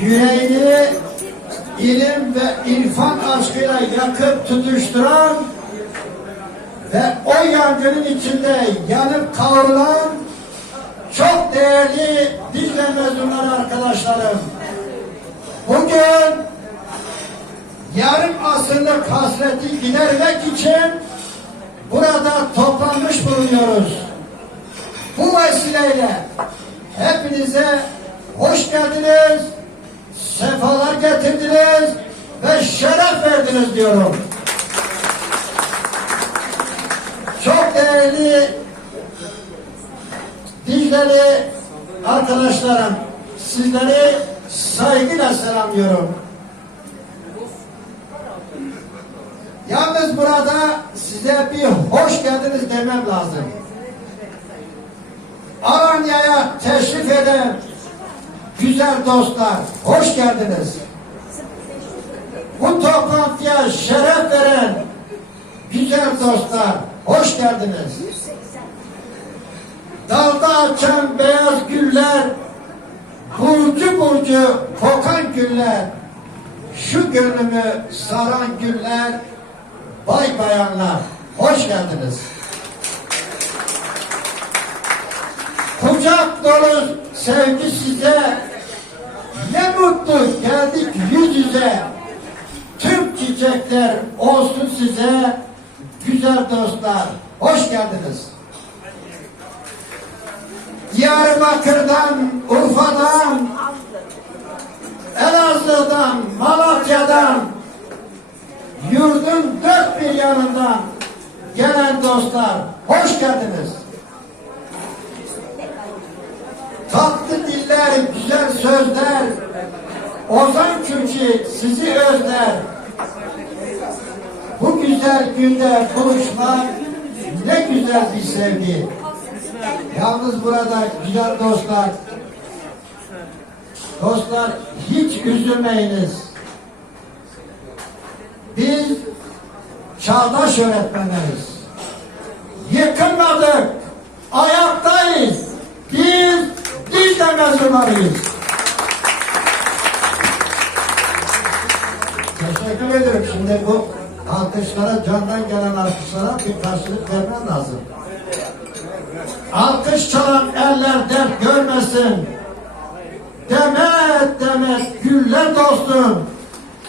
yüreğini ilim ve irfan aşkıyla yakıp tutuşturan ve o yangının içinde yanıp kavrulan çok değerli Dicle mezunları arkadaşlarım. Bugün yarım asırlık hasreti gidermek için burada toplanmış bulunuyoruz. Bu vesileyle hepinize hoş geldiniz, sefalar getirdiniz ve şeref verdiniz diyorum. Çok değerli Dicleli arkadaşlarım, sizleri saygıyla selamlıyorum. Yalnız burada size bir hoş geldiniz demem lazım. Alanya'ya teşrif eden güzel dostlar, hoş geldiniz. Bu toplantıya şeref veren güzel dostlar, hoş geldiniz. Dalda açan beyaz güller, burcu burcu kokan güller, şu gönlümü saran güller, bay bayanlar, hoş geldiniz. Kucak dolu sevgi size, ne mutlu geldik yüz yüze. Tüm çiçekler olsun size, güzel dostlar, hoş geldiniz. Diyarbakır'dan, Urfa'dan, Elazığ'dan, Malatya'dan, yurdun dört bir yanından gelen dostlar, hoş geldiniz. Diller, güzel sözler, Ozan Kürçi sizi özler. Bu güzel günde buluşmak ne güzel bir sevgi. Yalnız burada güzel dostlar, dostlar hiç üzülmeyiniz. Biz çağdaş öğretmenleriz. Yıkılmadık, ayaktayız. Biz Mezunlarıyız. Teşekkür ederim. Şimdi bu alkışlara, candan gelen alkışlara bir karşılık vermem lazım. Alkış çalan eller dert görmesin. Demet demet güller dostum.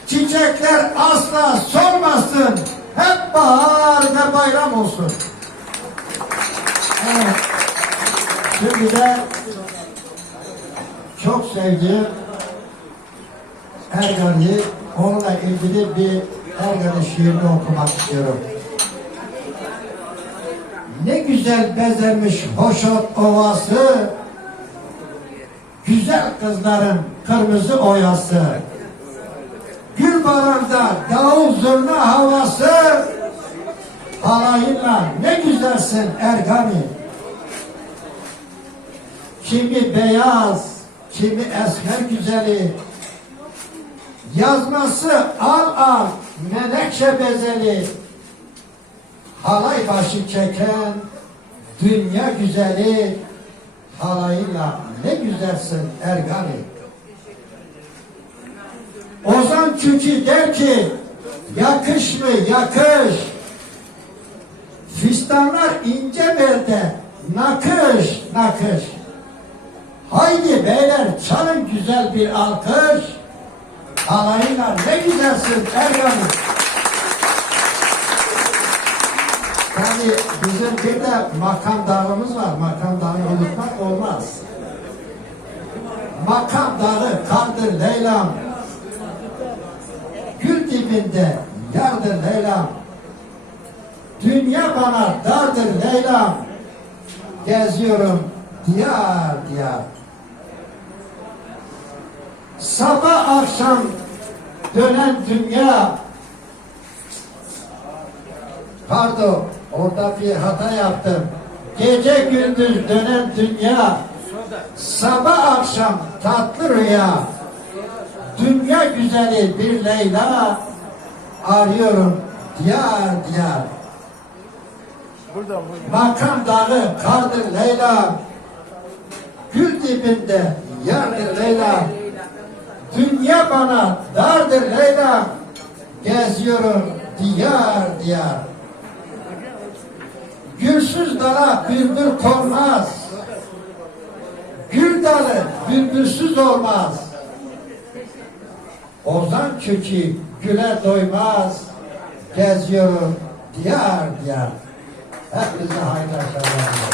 Çiçekler asla solmasın. Hep bahar ve bayram olsun. Evet. Şimdi de sevdiğim Ergan'ı onunla ilgili bir Ergan'ın şiirini okumak istiyorum. Ne güzel bezenmiş Hoşot Ovası, güzel kızların kırmızı oyası, gül baranda davul zurna havası, halayınla ne güzelsin Ergani. Kimi beyaz, kimi esmer güzeli, yazması al al menekşe bezeli, halay başı çeken dünya güzeli halayıyla ne güzelsin Ergani. Ozan Çükü der ki yakış mı yakış? Fistanlar ince belde nakış nakış haydi beyler çalın güzel bir alkış halayıyla ne güzelsin Ergani. Tabii bizim bir de makam dağımız var. Makam dağı unutmak olmaz. Makam dağı kardır Leylam. Gül dibinde yardır Leylam. Dünya bana dardır Leylam. Geziyorum diyar diyar. Sabah akşam dönen dünya Pardon, orada bir hata yaptım. Gece gündüz dönen dünya, sabah akşam tatlı rüya, dünya güzeli bir Leyla, arıyorum diyar diyar. Makam dağı kardır Leyla, gül dibinde yardır Leyla. Dünya bana dardır Leyla. Geziyorum diyar diyar. Gülsüz dala bülbül konmaz. Gül dalı bülbülsüz olmaz. Ozan kökü güle doymaz. Geziyorum diyar diyar. Hepinize hayırlı akşamlar.